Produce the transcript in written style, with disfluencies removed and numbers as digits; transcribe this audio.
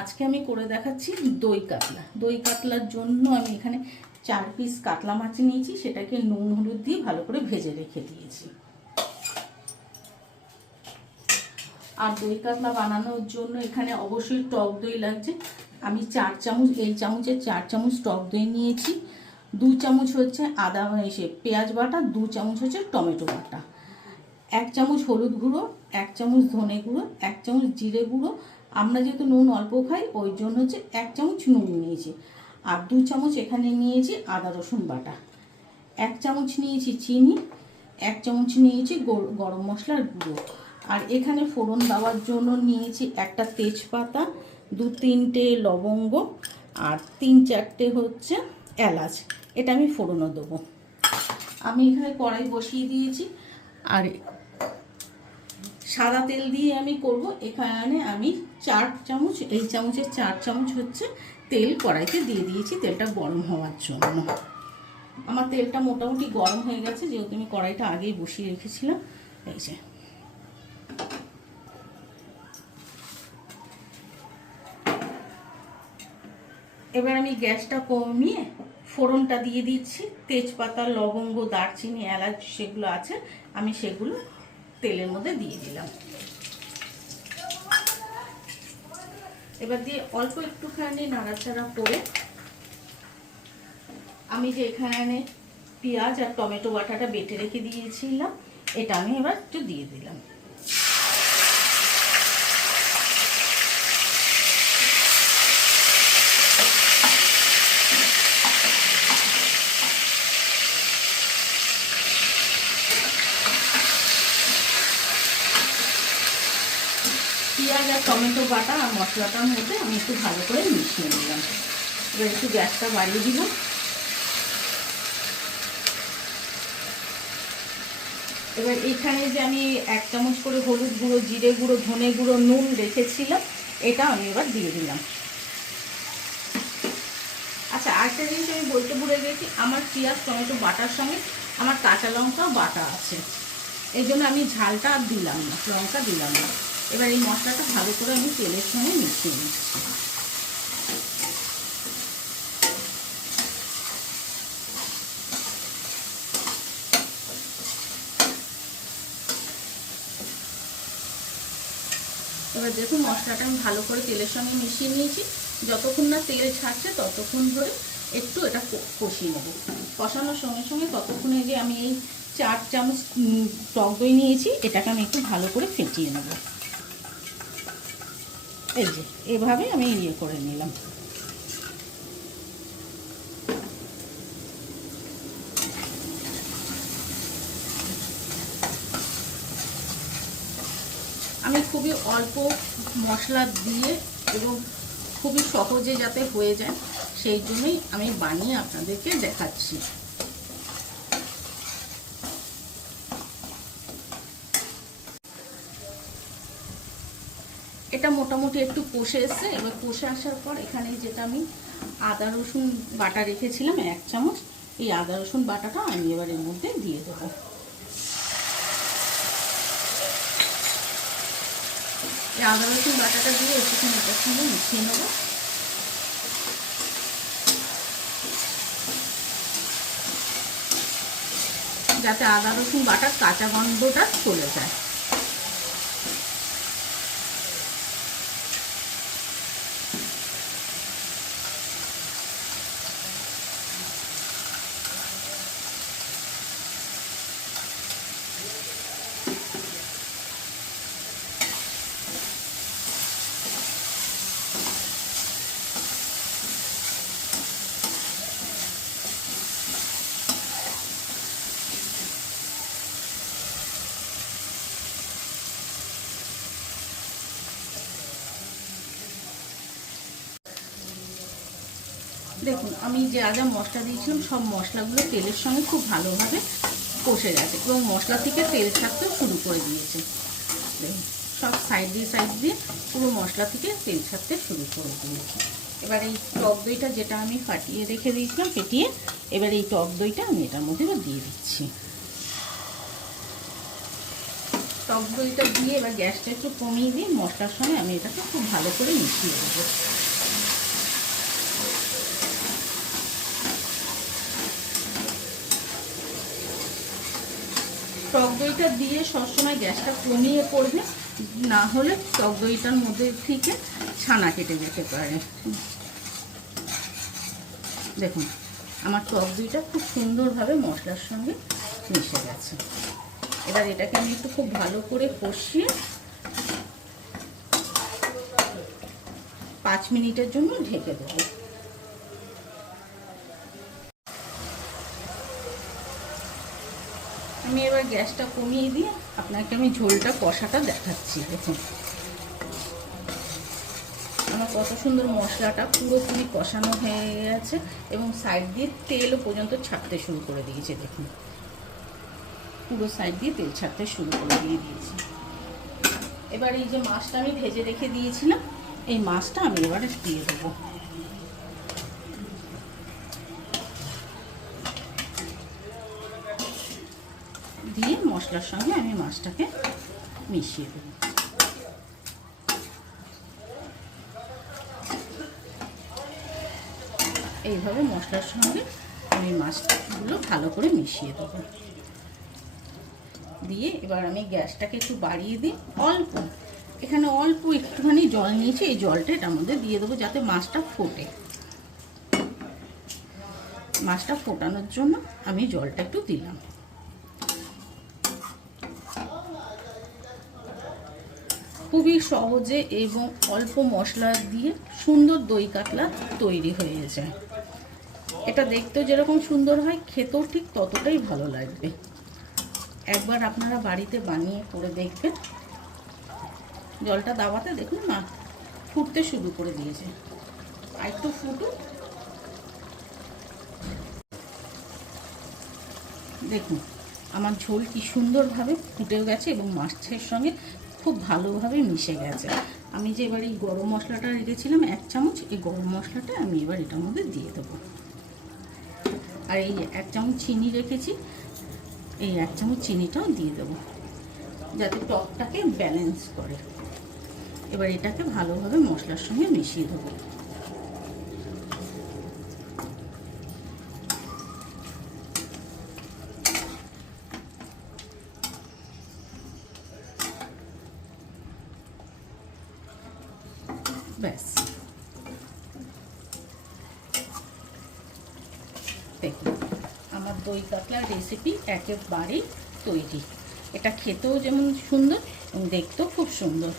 আজকে আমি করে দেখাচ্ছি দই কাতলা। দই কাতলার জন্য আমি এখানে 4 পিস কাতলা মাছ নিয়েছি, সেটাকে নুন হলুদ দিয়ে ভালো করে ভেজে রেখে দিয়েছি। আর দই কাতলা বানানোর জন্য এখানে অবশ্যই টক দই লাগছে। আমি 4 চামচ, এই চামচে 4 চামচ টক দই নিয়েছি। 2 চামচ হচ্ছে আদা পেঁয়াজ বাটা, 2 চামচ হচ্ছে টমেটো বাটা, 1 চামচ হলুদ গুঁড়ো, 1 চামচ ধনে গুঁড়ো, 1 চামচ জিরে গুঁড়ো। আমরা যেহেতু নুন অল্প খাই ওই জন্য হচ্ছে 1 চামচ নুন নিয়েছি। আর 2 চামচ এখানে নিয়েছি আদা রসুন বাটা, 1 চামচ নিয়েছি চিনি, 1 চামচ নিয়েছি গরম মশলার গুঁড়ো। আর এখানে ফোড়ন দেওয়ার জন্য নিয়েছি একটা তেজপাতা, 2-3টে লবঙ্গ আর 3-4টে হচ্ছে এলাচ। এটা আমি ফোড়নও দেবো। আমি এখানে কড়াই বসিয়ে দিয়েছি আর সাদা তেল দিয়ে আমি করব। এখানে আমি 4 চামচ, এই চামচের 4 চামচ হচ্ছে তেল কড়াইতে দিয়ে দিয়েছি তেলটা গরম হওয়ার জন্য। আমার তেলটা মোটামুটি গরম হয়ে গেছে, যেহেতু আমি কড়াইটা আগেই বসিয়ে রেখেছিলাম। এই যে এবার আমি গ্যাসটা কমিয়ে ফোড়নটা দিয়ে দিচ্ছি। তেজপাতা, লবঙ্গ, দারচিনি, এলাচ সেগুলো আছে, আমি সেগুলো তেলের মধ্যে দিয়ে দিলাম। এবার দিয়ে অল্প একটুখানি নাড়াচাড়া করে আমি যে এখানে পেঁয়াজ আর টমেটো বাটাটা বেটে রেখে দিয়েছিলাম, এটা আমি এবার একটু দিয়ে দিলাম। পেঁয়াজ আর টমেটো বাটা আর মশলাটার মধ্যে আমি একটু ভালো করে মিশিয়ে নিলাম। এবার একটু গ্যাসটা বাড়িয়ে দিলাম। এবার এখানে যে আমি 1 চামচ করে হলুদ গুঁড়ো, জিরে গুঁড়ো, ধনে গুঁড়ো, নুন রেখেছিলাম, এটা আমি এবার দিয়ে দিলাম। আচ্ছা, আরেকটা জিনিস আমি বলতে ভুলে গেছি, আমার পেঁয়াজ টমেটো বাটার সঙ্গে আমার কাঁচা লঙ্কাও বাটা আছে, এই জন্য আমি ঝালটা আর দিলাম না, লঙ্কা দিলাম না। এবার এই মশলাটা ভালো করে আমি তেলের সঙ্গে মিশিয়ে নিচ্ছি। এবার দেখুন মশলাটা আমি ভালো করে তেলের সঙ্গে মিশিয়ে নিয়েছি। যতক্ষণ না তেল ছাড়ছে ততক্ষণ ধরে একটু এটা কষিয়ে নেব। কষানোর সঙ্গে সঙ্গে ততক্ষণে যে আমি এই 4 চামচ টক দই নিয়েছি, এটাকে আমি একটু ভালো করে ফেটিয়ে নেব। এই যে এভাবে আমি করে নিলাম। আমি খুবই অল্প মশলা দিয়ে এবং খুবই সহজে যাতে হয়ে যায় সেই জন্যই আমি বানিয়ে আপনাদেরকে দেখাচ্ছি। এটা মোটামুটি একটু কষে এসছে। এবার কষে আসার পর এখানে যেটা আমি আদা রসুন বাটা রেখেছিলাম 1 চামচ, এই আদা রসুন বাটাটা আমি এবার এর মধ্যে দিয়ে দেবো। এই আদা রসুন বাটাটা দিয়ে একটুখানি এটার সঙ্গে মিশিয়ে নেবো। যাতে আদা রসুন বাটার কাঁচা গন্ধটা চলে যায়। দেখুন আমি যা যা মশলা দিয়েছিলাম সব মশলাগুলো তেলের সঙ্গে খুব ভালোভাবে কষে গেছে এবং মশলা থেকে তেল ছাড়তেও শুরু করে দিয়েছে। দেখুন সব সাইড দিয়ে পুরো মশলা থেকে তেল ছাড়তে শুরু করে দিয়েছে। এবার এই টক দইটা যেটা আমি ফাটিয়ে রেখে দিয়েছিলাম ফেটিয়ে, এবার এই টক দইটা আমি এটার মধ্যে দিয়ে দিচ্ছি। টক টক দইটা দিয়ে এবার গ্যাসটা একটু কমিয়ে দিয়ে মশলার সঙ্গে আমি এটাকে খুব ভালো করে মিশিয়ে দেবো। টক দইটা দিয়ে সবসময় গ্যাসটা কমিয়ে করবে, না হলে টক দইটার মধ্যে থেকে ছানা কেটে যেতে পারে। দেখুন আমার টক দইটা খুব সুন্দরভাবে মশলার সঙ্গে মিশে গেছে। এবার এটাকে আমি একটু খুব ভালো করে কষিয়ে 5 মিনিটের জন্য ঢেকে দেবো। আমি এবার গ্যাসটা কমিয়ে দিয়ে আপনাকে আমি ঝোলটা কষাটা দেখাচ্ছি। দেখুন আমার কত সুন্দর মশলাটা পুরোপুরি কষানো হয়ে গেছে এবং সাইড দিয়ে তেলও পর্যন্ত ছাড়তে শুরু করে দিয়েছে। দেখুন পুরো সাইড দিয়ে তেল ছাড়তে শুরু করে দিয়েছি। এবার এই যে মাছটা আমি ভেজে রেখে দিয়েছিলাম, এই মাছটা আমি এবারে দিয়ে দেবো। দিয়ে মশলার সঙ্গে আমি মাছটাকে মিশিয়ে দেব। এইভাবে মশলার সঙ্গে আমি মাছগুলো ভালো করে মিশিয়ে দেবো। দিয়ে এবার আমি গ্যাসটাকে একটু বাড়িয়ে দিই, অল্প এখানে অল্প একটুখানি জল নিয়েছি, এই জলটা এটার মধ্যে দিয়ে দেবো যাতে মাছটা ফোটে। মাছটা ফোটানোর জন্য আমি জলটা একটু দিলাম। খুবই সহজে এবং অল্প মশলা দিয়ে সুন্দর দই কাতলা তৈরি হয়ে যায়। এটা দেখতেও যেরকম সুন্দর হয়, খেতেও ঠিক ততটাই ভালো লাগবে। একবার আপনারা বাড়িতে বানিয়ে করে দেখবেন। জলটা দাবাতে দেখুন না ফুটতে শুরু করে দিয়েছে, আর একটু ফুটুক। দেখুন আমার ঝোল কি সুন্দরভাবে ফুটেও গেছে এবং মাছের সঙ্গে খুব ভালোভাবে মিশে গেছে। আমি যে এবার এই গরম মশলাটা রেখেছিলাম 1 চামচ, এই গরম মশলাটা আমি এবার এটার মধ্যে দিয়ে দেবো। আর এই 1 চামচ চিনি রেখেছি, এই 1 চামচ চিনিটাও দিয়ে দেবো যাতে টকটাকে ব্যালেন্স করে। এবার এটাকে ভালোভাবে মশলার সঙ্গে মিশিয়ে দেবো। ব্যাস দেখুন আমার দই কাতলার রেসিপি একেবারেই তৈরি। এটা খেতেও যেমন সুন্দর এবং দেখতেও খুব সুন্দর।